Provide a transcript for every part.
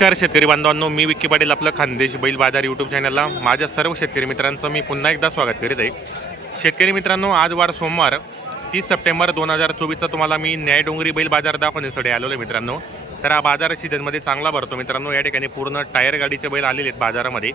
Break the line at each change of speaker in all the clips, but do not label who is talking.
नमस्कार शेतकरी बांधवांनो मी विक्की पाटील आपलं खानदेश बैल बाजार यूट्यूब चॅनलला माझ्या सर्व शेतकरी मित्रांचं मी पुन्हा एकदा स्वागत करीत आहे. शेतकरी मित्रांनो आज वार सोमवार तीस सप्टेंबर दोन हजार चोवीसचा तुम्हाला मी न्याय डोंगरी बैल बाजार दाखवण्यासाठी आलेलो आहे मित्रांनो. तर हा बाजार सीझनमध्ये चांगला भरतो मित्रांनो. या ठिकाणी पूर्ण टायर गाडीचे बैल आलेले आहेत बाजारामध्ये.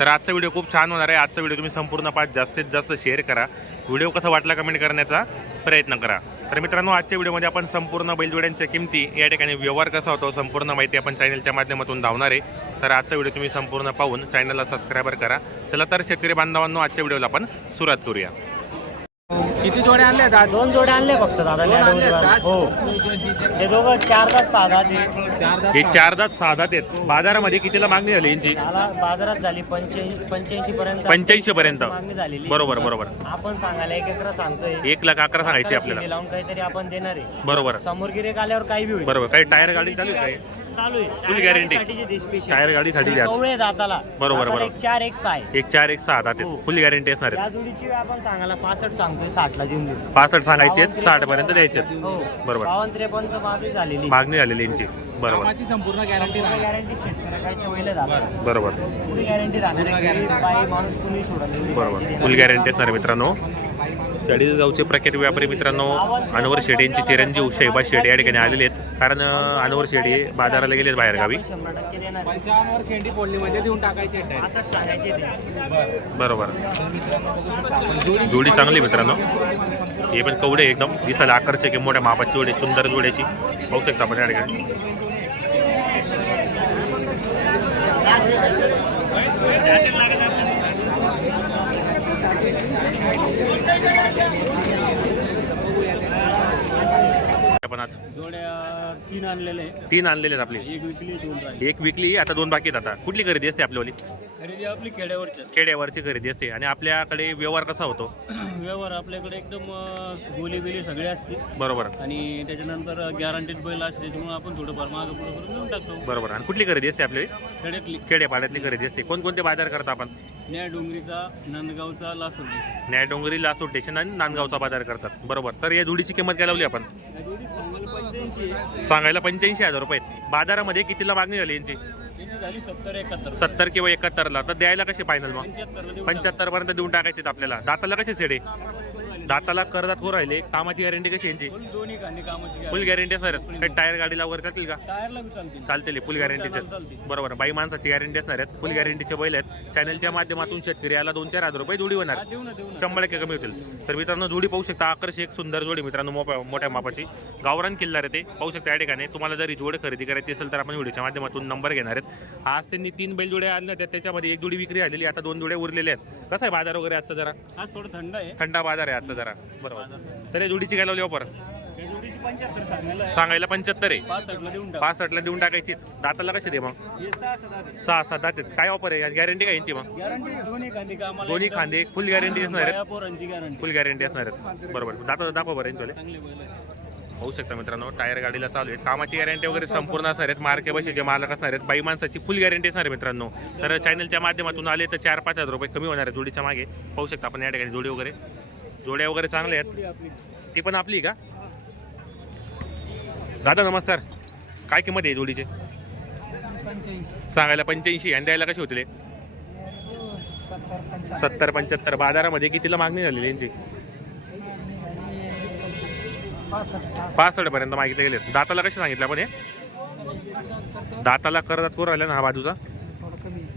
तर आजचा व्हिडिओ खूप छान होणार आहे. आजचा व्हिडिओ तुम्ही संपूर्ण पाच जास्तीत जास्त शेअर करा. व्हिडिओ कसा वाटला कमेंट करण्याचा प्रयत्न करा. तर मित्रांनो आजच्या व्हिडिओमध्ये आपण संपूर्ण बैलजोड्यांच्या किमती या ठिकाणी व्यवहार कसा होतो संपूर्ण माहिती आपण चॅनलच्या माध्यमातून धावणार आहे. तर आजचा व्हिडिओ तुम्ही संपूर्ण पाहून चॅनलला सबस्क्राईबर करा. चला तर शेतकरी बांधवांनो आजच्या व्हिडिओला आपण सुरुवात करूया.
किती जोडे आणले आहेत आज?
दोन जोडे आणले फक्त दादा
दोन आणले आहेत आज?
हो. ते दोघं चार तास दात
चार दात
हे चार दात सहा दात आहेत. बाजारामध्ये कितीला मागणी झाली यांची?
बाजारात झाली पंच्याऐंशी पंच्याऐंशी पर्यंत.
85 पर्यंत.
मागणी झालेली.
बरोबर बरोबर.
आपण सांगायला एक एकरा सांगतोय.
एक लाख अकरा सांगायची आपल्याला.
लावून काहीतरी आपण देणार आहे.
बरोबर.
समोर गिरेक आल्यावर काही बी होईल.
बरोबर. काही टायर गाडी चालू आहे काय
चालू आहे. ते special.
टायर गाडीसाठी द्या
कवळे दाताला.
बरोबर, बरोबर.
एक चार एक सहा आहे.
एक चार एक सहा दात
हो.
आहेत फुल गॅरंटी असणार
या
आहेत
जोडीची आपण सांगायला पासष्ट सांगतोय साठला देऊन देऊ.
पासष्ट सांगायचे आहेत साठ पर्यंत द्यायचे आहेत.
हो.
बरोबर.
बावन्न त्रेपन्न तर मागणी झालेली.
मागणी झालेली यांची. बरोबर.
कामाची संपूर्ण गॅरंटी
गॅरंटी शेतकऱ्याच्या जाणार.
बरोबर.
गॅरंटी राहणार आहे. गॅरंटी बाई माणूस कुणी सोडत नाही.
बरोबर. फुल गॅरंटी असणार आहे मित्रांनो. चाळीसगावचे प्रख्यात व्यापारी मित्रांनो अनवर शेडे यांचे चिरंजीव शैबा शेडे या ठिकाणी आलेले आहेत. कारण अनवर शेडे हे बाजाराला गेलेत बाहेर गावी
शेंडी म्हणजे देऊन आहेत.
बाहेरगावी.
बरोबर. जोडी चांगली मित्रांनो. हे पण कवडे एकदम. दिसायला आकर्षक आहे मोठ्या मापाची जोडी सुंदर जोड्याची पाहू शकता आपण या ठिकाणी. आपण आज
जोड्या तीन आणलेले आहे.
तीन आणलेले आहेत आपले.
एक विकली दोन राहिली.
एक विकली आता दोन बाकी आहेत आता. कुठली खरेदी असते आपल्यावाली
खरेदी आपली खेड्यावरची असते.
खेड्यावरची खरेदी असते. आणि आपल्याकडे व्यवहार कसा होतो?
व्यवहार आपल्याकडे एकदम अं, गोली बिली सगळे असते.
बरोबर.
आणि त्याच्यानंतर गॅरंटीड बैल असते त्याच्यामुळे आपण थोडंफार मागं पुढं करून देऊन टाकतो.
बरोबर. आणि कुठली खरेदी असते आपली?
खेड्यातली.
खेड्यापाड्यातली खरेदी असते. कोणकोणते बाजार करता आपण?
न्याय डोंगरीचा नंदगावचा लासोडी
न्यायडोंगरी लासूर स्टेशन आणि नांदगावचा बाजार करतात. बरोबर. तर या जोडीची किंमत काय लावली आपण?
या जोडी सांगायला पंच्याऐंशी आहे.
सांगायला पंच्याऐंशी हजार रुपये. बाजारामध्ये कितीला मागणी झाली यांची?
त्यांची झाली सत्तर एकाहत्तर.
सत्तर किंवा एकाहत्तरला. तर द्यायला कसे फायनल मग?
पंच्याहत्तरला देऊन
पंच्याहत्तर पर्यंत देऊन टाकायचे आपल्याला. दाताला कसे सेडे दाताला करदात हो राहिले. कामाची गॅरंटी कशी यांची?
फुल दोन्ही कांदे कामाची
फुल गॅरंटी असणार. आहेत. काही टायर गाडीला वगैरे चालतील का?
टायरला बी चालतील.
चालतील फुल गॅरंटीचे बरोबर. बाई माणसाची गॅरंटी असणार आहेत. फुल गॅरंटीचे बैल आहेत. चॅनलच्या माध्यमातून शेतकरी याला दोन चार हजार रुपये जोडी होणार.
देऊ ना देऊ ना.
शंभर टक्के कमी होतील. तर मित्रांनो जोडी पाहू शकता. आकर्षक सुंदर जोडी मित्रांनो मोठ्या मोठ्या मापाची. गावरान किल्ला रे ते. पाहू शकता या ठिकाणी. तुम्हाला जरी जोड खरेदी करायची असेल तर आपण व्हिडिओच्या माध्यमातून नंबर घेणार आहेत. आज त्यांनी तीन बैल जोड्या आणल्या त्या त्याच्यामध्ये एक जोडी विक्री झालेली आता दोन जोड्या उरलेल्या आहेत. कसा आहे बाजार वगैरे आजचा जरा?
आज थोडं थंड आहे.
थंडा बाजार आहे आजचा जरा. बरोबर. तर या जोडीची काय लावली ऑफर
सांगायला
पंच्याहत्तर आहे. पासष्टला देऊन टाकायची. दाताला कशी दे मग?
हे सहा
सात दात आहेत. काय ऑफर आहे? गॅरंटी काय यांची मग?
गॅरंटी दोन्ही
खांदे फुल गॅरंटी असणार आहेत. फुल गॅरंटी असणार आहेत. बरोबर. दाता दाखवा बरं
आहे.
होऊ शकता मित्रांनो. टायर गाडीला चालू आहे कामाची गॅरंटी वगैरे संपूर्ण असणार आहेत. मार्के बशीचे मालक असणार आहेत. बाई माणसाची फुल गॅरंटी असणार आहे मित्रांनो. तर चॅनलच्या माध्यमातून आले तर चार पाच हजार रुपये कमी होणार आहे जोडीच्या मागे. पाहू शकता आपण या ठिकाणी जोडी वगैरे. जोड्या वगैरे चांगल्या आहेत. ती पण आपली का? दादा नमस्कार. काय किंमत आहे जोडीचे? सांगायला पंच्याऐंशी आणि द्यायला कशी होतील? सत्तर पंच्याहत्तर. बाजारामध्ये कितीला मागणी झालेली यांची? पासष्ट पर्यंत मागितले गेले दाताला कसे सांगितलं आपण हे? दाताला करदात करून राहिला ना हा बाजूचा?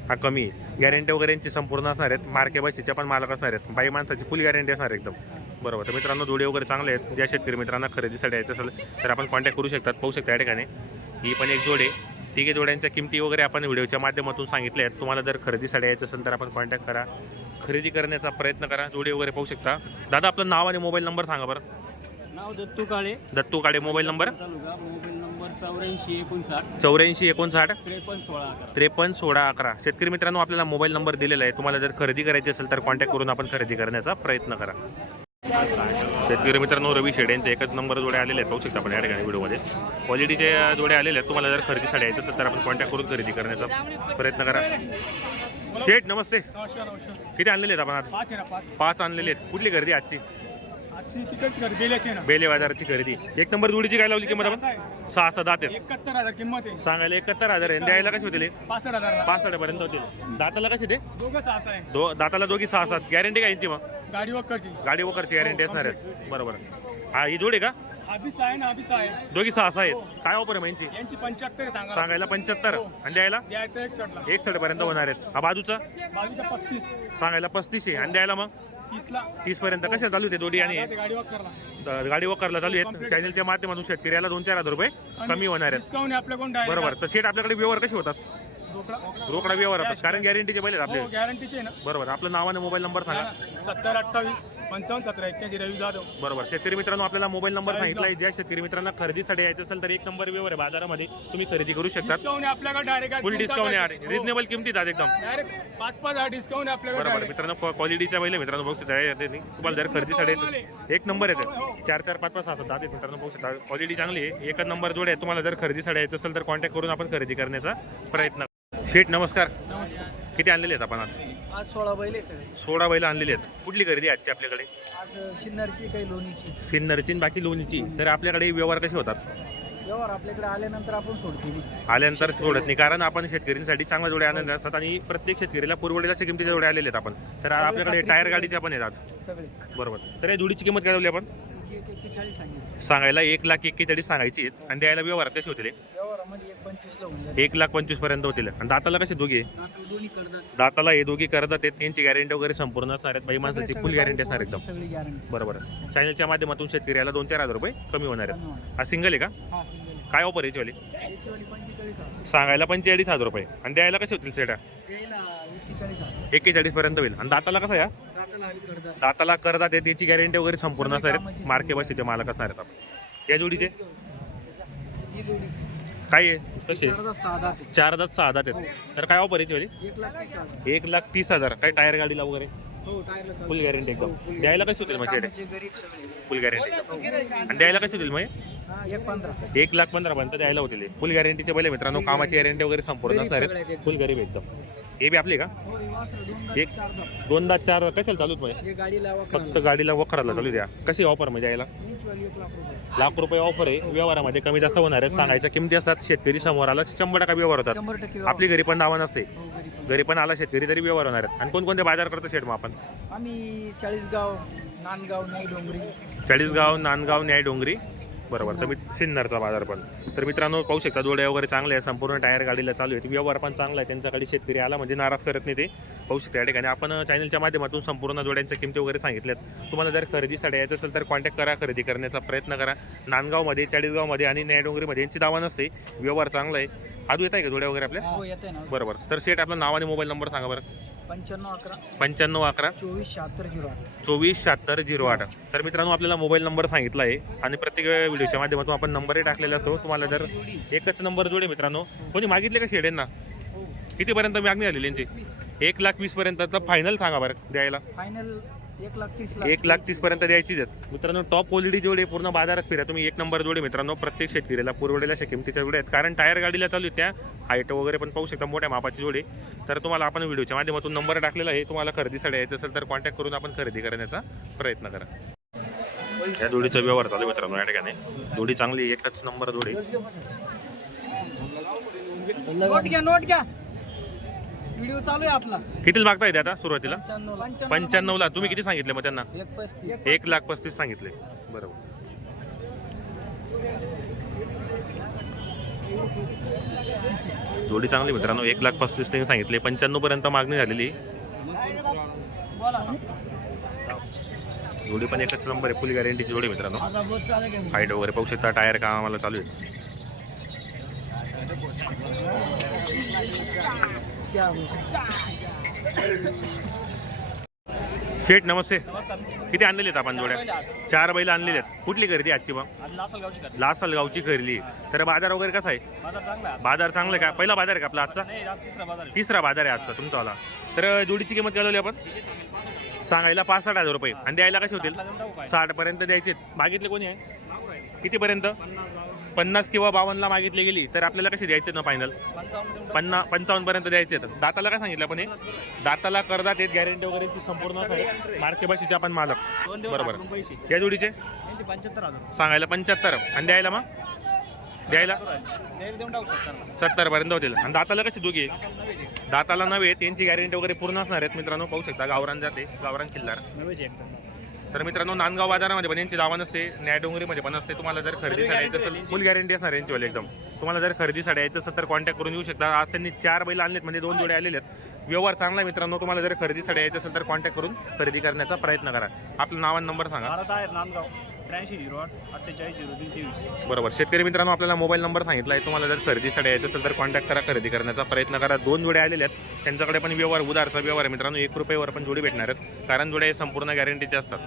हा कमी आहे. गॅरंटी वगैरे यांची संपूर्ण असणार आहेत. मार्के बशीच्या पण मालक असणार आहेत. बाई माणसाची फुल गॅरंटी असणार एकदम. बरोबर. तर मित्रांनो जोडे वगैरे चांगले आहेत. ज्या शेतकरी मित्रांना खरेदीसाठी यायचं असेल तर आपण कॉन्टॅक्ट करू शकतात पाहू शकता या ठिकाणी. ही पण एक जोडे तिघे जोड्यांच्या किमती वगैरे आपण व्हिडिओच्या माध्यमातून सांगितल्या आहेत. तुम्हाला जर खरेदीसाठी यायचं असेल तर आपण कॉन्टॅक्ट करा. खरेदी करण्याचा प्रयत्न करा. जोडी वगैरे पाहू शकता. दादा आपलं नाव आणि मोबाईल नंबर सांगा बरं.
नाव दत्तू काळे.
दत्तू काडे मोबाईल नंबर
नंबर चौऱ्याऐंशी एकोणसाठ.
चौऱ्याऐंशी एकोणसाठ.
त्रेपन्न सोळा अकरा.
त्रेपन्न सोळा अकरा. शेतकरी मित्रांनो आपल्याला मोबाईल नंबर दिलेला आहे. तुम्हाला जर खरेदी करायची असेल तर कॉन्टॅक्ट करून आपण खरेदी करण्याचा प्रयत्न करा. शेतकरी मित्रांनो रवी शेड यांचे एकच नंबर जोडे आलेले आहेत. पाहू शकता आपण या ठिकाणी व्हिडिओमध्ये. क्वालिटीचे जोडे आलेले आहेत. तुम्हाला जर खरेदीसाठी यायचं असेल तर आपण कॉन्टॅक्ट करून खरेदी करण्याचा प्रयत्न करा. शेठ नमस्ते. किती आणलेले आहेत आपण आज?
पाच
आणलेले आहेत. कुठली गर्दी आजची?
आजची तिकडची खरेदी बेल्याची आहे ना.
बेले बाजाराची खरेदी. एक नंबर जोडीची काय लावली किंमत आपण? सहा सहा दात आहेत.
एकाहत्तर हजार किंमत आहे.
सांगायला एकाहत्तर हजार आहे. द्यायला कशी होतील हे?
पासष्ट हजार
पाच पर्यंत होतील. दाताला कशी ते?
दोघं आहे.
दो दाताला दोघी सहा सात. गॅरंटी काय यांची मग?
गाडी वक्करची.
गाडी वगैरेची गॅरंटी असणार आहेत. बरोबर. हा ही जोडी का?
अभिसा आहे ना अभिसा आहे
दोघी सहा सहा आहेत. काय ऑफर आहे यांची
यांची पंच्याहत्तर आहे सांगा
सांगायला पंच्याहत्तर. आणि द्यायला?
द्यायचं एक
एक पर्यंत होणार आहेत. हा बाजूचा?
पस्तीस.
सांगायला पस्तीसशे आणि द्यायला मग?
तीसला.
तीस पर्यंत कशा चालू आहे ते दोडी आणि
ते गाडी वक्करला.
तर गाडी वकारला चालू आहेत. चॅनलच्या माध्यमातून शेतकऱ्याला दोन चार हजार रुपये कमी होणार आहेत.
डिस्काउंट आहे आपल्याकडून direct.
बरोबर. तर शेट आपल्याकडे व्यवहार कसे होतात?
रोकडा.
रोकडा व्यवहार होतात. कारण गॅरंटीचे पहिले आपले.
हो गॅरंटीचे आहे ना.
बरोबर. आपलं नाव आणि मोबाईल नंबर सांगा.
सत्तर अठ्ठावीस. पंचावन्न सतरा एक्क्याऐंशी रवी जाधव.
बरोबर. शेतकरी मित्रांनो आपल्याला मोबाईल नंबर सांगितला आहे ज्या शेतकरी मित्रांना खरेदीसाठी यायचं असेल तर एक नंबर व्यवहार आहे. बाजारामध्ये तुम्ही खरेदी करू शकता.
डिस्काउंट आहे आपल्याकडे डायरेक्ट
फुल डिस्काउंट आहे. रिजनेबल किमतीत आज एकदम.
डायरेक्ट पाच पाच हजार डिस्काउंट आहे आपल्याकडे
बरोबर.
direct.
मित्रांनो क्वालिटीच्या पहिले मित्रांनो बघू शकता. तुम्हाला जर खरेदीसाठी यायचं- एक नंबर येते चार चार पाच पाच सहा सात आहेत मित्रांनो बघू शकता. क्वालिटी चांगली आहे. एकच नंबर जोड आहे. तुम्हाला जर खरेदीसाठी यायचं असेल तर कॉन्टॅक्ट करून आपण खरेदी करण्याचा प्रयत्न शेठ नमस्कार.
नमस्कार.
किती आणलेले आहेत आपण आज?
आज सोळा बैल सर
सोळा बैल आणलेले आहेत. कुठली खरेदी आहे आजची आपल्याकडे?
आज शिन्नरची काही लोणीची.
सिन्नरची आणि बाकी लोणीची. तर आपल्याकडे व्यवहार कसे होतात?
व्यवहार आपल्याकडे आल्यानंतर आपण सोडते
आल्यानंतर सोडत नाही. कारण आपण शेतकऱ्यांसाठी चांगल्या जोड्या आणत असतात आणि प्रत्येक शेतकरीला पुरवठ्याच्या किमतीच्या जोड्या आलेल्या आहेत आपण. तर आपल्याकडे टायर गाडीच्या पण आहेत आज.
सगळे.
बरोबर. तर या जोडीची किंमत काय लावली आपण?
एक एक्केचाळीस सांगितली.
सांगायला एक लाख एक्केचाळीस सांगायची आहेत. आणि द्यायला व्यवहारात कसे होतील
एक पंचवीसला होऊन जाते.
एक लाख पंचवीसपर्यंत होतील. आणि दाताला कसे दोघे?
आता दोन्ही करतात.
दाताला हे दोघी करतात आहेत त्यांची गॅरंटी वगैरे संपूर्ण असणार आहेत. बाई माणसाची फुल गॅरंटी असणार एकदम.
सगळी गॅरंटी
बरोबर. चॅनलच्या माध्यमातून शेतकऱ्याला दोन चार हजार रुपये कमी होणार आहेत. हा सिंगल आहे का?
हा सिंगल
काय ऑफर याची वाली
याचीवाली पंचेचाळीस
सांगायला पंचेचाळीस हजार रुपये. आणि द्यायला कसे होतील सेटा?
द्यायला एक्केचाळीस
पर्यंत होईल. आणि दाताला कसं या
दाताला आली करतात.
दाताला करतात आहे त्याची गॅरंटी वगैरे संपूर्ण असणार आहेत. मार्के बसीचे मालक असणार आहेत आपण. या जोडीचे?
ही जोडी.
काय आहे? कसे? चार दात सहा दात आहेत. तर काय ऑफर याची वाली
एक लाख तीस हजार.
एक लाख तीस हजार. काय टायर गाडीला वगैरे?
हो टायरला चालू
फुल गॅरंटी एकदम. द्यायला कशी होतील
कामाचे गरीब सगळे.
फुल गॅरंटी आणि द्यायला कशी होतील मग
हा? एक पंधरा.
एक लाख पंधरा पर्यंत द्यायला होतील फुल गॅरंटीचे पहिले मित्रांनो कामाची गॅरंटी वगैरे संपूर्ण असणार आहेत. फुल गरीब एकदम. हे बी आपले का? एक. दोनदा चार कशाला
गाडी लावा
फक्त गाडीला वखराला चालू द्या कशी ऑफर म्हणजे यायला
लाख रुपये
ऑफर आहे. व्यवहारामध्ये कमी जास्त होणार आहे. सांगायच्या किमती असतात. शेतकरी समोर आला शंभर टक्का व्यवहार होतात. आपली घरी पण नावं नसते.
हो, घरी पण.
आला शेतकरी तरी व्यवहार होणार आहेत. आणि कोणकोणते बाजार करतो शेट मग आपण?
आम्ही चाळीसगाव नांदगाव न्याय डोंगरी
चाळीसगाव नांदगाव न्याय डोंगरी बरोबर. तर मी सिन्नरचा बाजार पण. तर मित्रांनो पाहू शकता जोड्या वगैरे चांगले आहे संपूर्ण टायर गाडीला चालू आहे व्यवहार पण चांगला आहे त्यांच्याकडे शेतकरी आला म्हणजे नाराज करत नाही ते. पाहू शकता या ठिकाणी. आपण चॅनलच्या माध्यमातून संपूर्ण जोड्यांच्या किमती वगैरे सांगितल्यात. तुम्हाला जर खरेदीसाठी यायचं असेल तर कॉन्टॅक्ट करा खरेदी करण्याचा प्रयत्न करा. नांदगावमध्ये चाळीसगावमध्ये आणि न्यायडोंगरीमध्ये यांची दावा नसते. व्यवहार चांगला आहे. आदू येत आहे का जोड्या वगैरे आपल्या?
हो येते ना.
बरोबर. तर सेट आपलं नाव आणि मोबाईल नंबर सांगा बरं.
पंच्याण्णव अकरा.
पंच्याण्णव अकरा.
चोवीस शहात्तर झिरो आठ.
चोवीस शहात्तर झिरो आठ. तर मित्रांनो आपल्याला मोबाईल नंबर सांगितला आहे आणि प्रत्येक व्हिडिओच्या माध्यमातून आपण नंबरही टाकलेला असतो. तुम्हाला जर एकच नंबर जोडे मित्रांनो कोणी मागितले का शेडेंना कितीपर्यंत मागणी झालेली यांची? एक लाख वीस पर्यंत तर फायनल सांगा बरं द्यायला.
फायनल एक लाख तीस लाख
एक लाख तीस पर्यंत द्यायचीच आहेत. मित्रांनो टॉप क्वालिटी जोडे पूर्ण बाजारात फिरा. तुम्ही एक नंबर जोडे मित्रांनो प्रत्येक शेतकरीला पुरवडेल्या अशा किमतीच्या जोडे आहेत. कारण टायर गाडीला चालू आहेत त्या. हाईट वगैरे पण पाहू शकता मोठ्या मापाची जोडे. तर तुम्हाला आपण व्हिडिओच्या माध्यमातून नंबर टाकलेला आहे. तुम्हाला खरेदीसाठी यायचं असेल तर कॉन्टॅक्ट करून आपण खरेदी करण्याचा प्रयत्न करा. या जोडीचा व्यवहार चालू मित्रांनो या ठिकाणी. जोडी चांगली एकच नंबर जोडी.
नोट घ्या नोट घ्या. व्हिडिओ चालू आहे आपला.
किती मागता येते आता सुरुवातीला?
पंच्याण्णव
पंच्याण्णवला. तुम्ही किती सांगितले मग त्यांना?
एक पस्तीस.
एक लाख पस्तीस सांगितले. बरोबर. जोडी चांगली मित्रांनो. एक लाख पस्तीस त्यांनी सांगितले. पंच्याण्णव पर्यंत मागणी झालेली. जोडी पण एकच नंबर आहे. फुल गॅरंटीची जोडी मित्रांनो? हाईट वगैरे पाहू शकता. टायर काम आम्हाला चालू आहे. शेठ नमस्ते. किती आणलेले आहेत आपण जोड्या? चार बैल आणलेले आहेत. कुठली खरेदी आजची मग?
आज लासल गावची करते
लासल गावची खरेदी. तर बाजार वगैरे कसा आहे?
बाजार चांगला आहे
का? पहिला बाजार आहे का आपला आजचा?
तिसरा बाजार आहे.
तिसरा बाजार आहे आजचा तुमचावाला तर जोडीची किंमत काय लावली आपण? सांगायला पासष्ट हजार रुपये. आणि द्यायला कसे होतील? साठ पर्यंत द्यायचे मागितले कोणी आहे? कितीपर्यंत? पन्नास किंवा बावन्नला मागितली गेली तर आपल्याला कशी द्यायचे ना फायनल पन्ना पंचावन्न पर्यंत द्यायचे आहेत. दाताला काय सांगितलं आपण हे? दाताला करदात आहेत गॅरंटी वगैरे ती संपूर्ण मार्के बशीचे आपण मालक. बरोबर. या जोडीचे?
पंच्याहत्तर
सांगायला पंच्याहत्तर. आणि द्यायला मग? द्यायला
सत्तर
पर्यंत होतील. आणि दाताला कशी दोघी? दाताला नव्हे त्यांची गॅरंटी वगैरे पूर्ण असणार आहेत. मित्रांनो पाहू शकता गावरान जाते गावरान किल्लार तर मित्रांनो नांदगाव बाजारामध्ये पण यांची दावा नसते न्यायडोंगरीमध्ये पण असते तुम्हाला जर खरेदीसाठी यायचं असेल फुल गॅरंटी असणार यांचीवाली एकदम. तुम्हाला जर खरेदीसाठी यायचं असेल तर कॉन्टॅक्ट करून येऊ शकता. आज त्यांनी चार बैल आणलेत म्हणजे दोन जोडे आलेले आहेत. व्यवहार चांगला आहे मित्रांनो. तुम्हाला जर खरेदीसाठी यायचं असेल तर कॉन्टॅक्ट करून खरेदी करण्याचा प्रयत्न करा. आपलं नाव आणि नंबर सांगा.
भारत आहे नांदगाव त्र्याऐंशी झिरो आठ अठ्ठेचाळीस झिरो तीन तेवीस.
बरोबर. शेतकरी मित्रांनो आपल्याला मोबाईल नंबर सांगितला आहे. तुम्हाला जर खरेदीसाठी यायचं असेल तर कॉन्टॅक्ट करा. खरेदी करण्याचा प्रयत्न करा. दोन जोडे आलेले आहेत. त्यांच्याकडे पण व्यवहार उदारचा व्यवहार आहे मित्रांनो. एक रुपयावर पण जोडी भेटणार आहेत. कारण जोडे हे संपूर्ण गॅरंटीचे असतात.